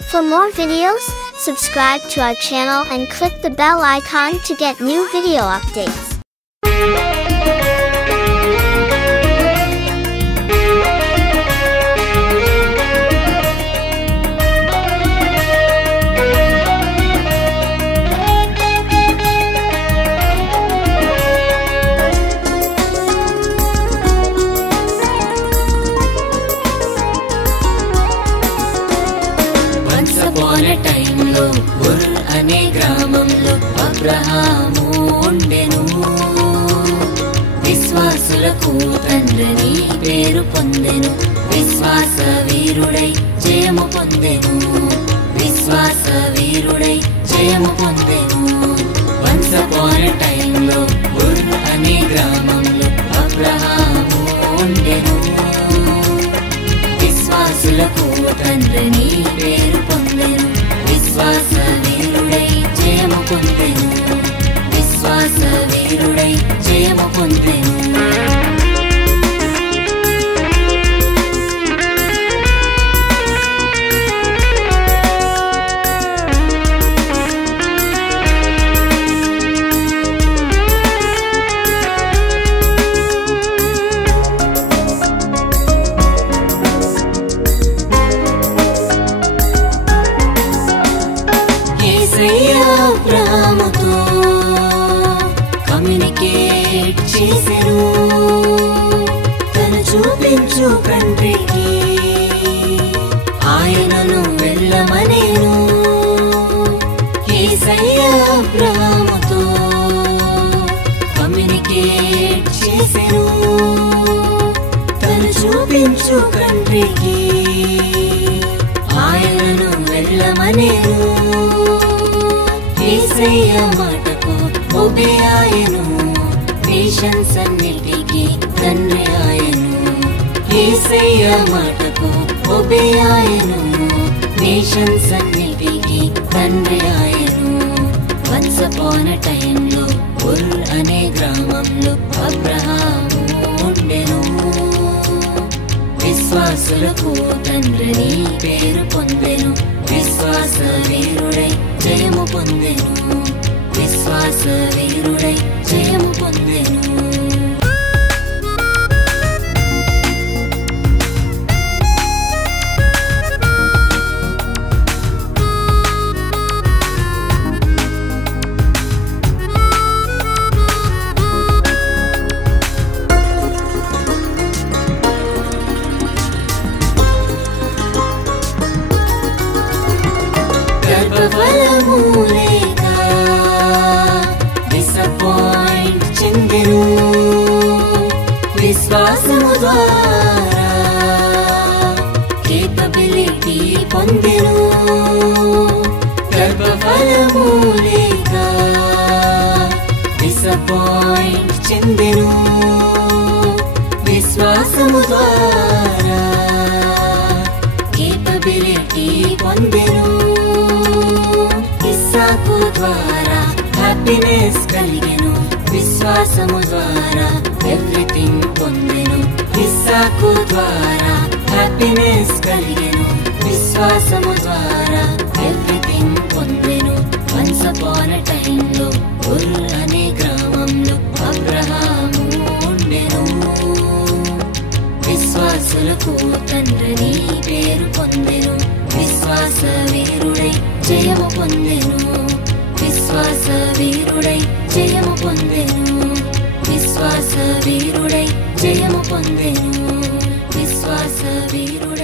For more videos, subscribe to our channel and click the bell icon to get new video updates. Upon a time lo Ur ane గ్రామంలో అబ్రహాము ఉండెను విశ్వాసులకు తండ్రిని పేరు పొందెను విశ్వాస వీరుడై జయము పొందెను విశ్వాస వీరుడై జయము పొందెను Once upon a time లో Ur ane గ్రామంలో అబ్రహాము ఉండెను విశ్వాసులకు తండ్రిని పేరు పొందెను విశ్వాస వీరుడై జయము పొందెను విశ్వాస వీరుడై జయము పొందెను అబ్రహాముతో కమ్యూనికేట్ చేసెను తను చూపించు కంట్రీకి ఆయనను వెళ్ళమనేను యేసయ్య అబ్రహాముతో కమ్యూనికేట్ చేసెను తను చూపించు కంట్రీకి ఆయనను వెళ్ళమనేను యేసయ్య మాటకు ఒబే ఆయను నేషన్స్ అన్నిటికీ తండ్రి ఆయను యేసయ్య మాటకు ఒబే ఆయను నేషన్స్ అన్నిటికీ తండ్రి ఆయను Once upon a time లో ఉర్ అనే గ్రామంలో అబ్రహాము ఉండెను విశ్వాసులకు తండ్రిని పేరు పొందెను విశ్వాస వీరుడై జయము పొందెను విశ్వాస వీరుడై జయము పొందెను గర్భఫలము లేక డిసప్పాయింట్ చెందెను విశ్వాసము ద్వారా కేపబిలిటీ పొందెను గర్భఫలము లేక డిసప్పాయింట్ చెందెను విశ్వాసము ద్వారా కేపబిలిటీ పొందెను ఇస్సాకు ద్వారా హ్యాపీనెస్ కలిగెను విశ్వాసము ద్వారా ఎవ్రీథింగ్ పొందెను ఇస్సాకు ద్వారా హ్యాపీనెస్ కలిగెను విశ్వాసము ద్వారా ఎవ్రీథింగ్ పొందెను Once upon a time లో ఉర్ అనే గ్రామంలో అబ్రహాము ఉండెను విశ్వాసులకు తండ్రిని పేరు పొందెను విశ్వాస వీరుడై జయము పొందెను విశ్వాస వీరుడై జయము పొందెను విశ్వాస వీరుడై జయము పొందెను విశ్వాస వీరుడై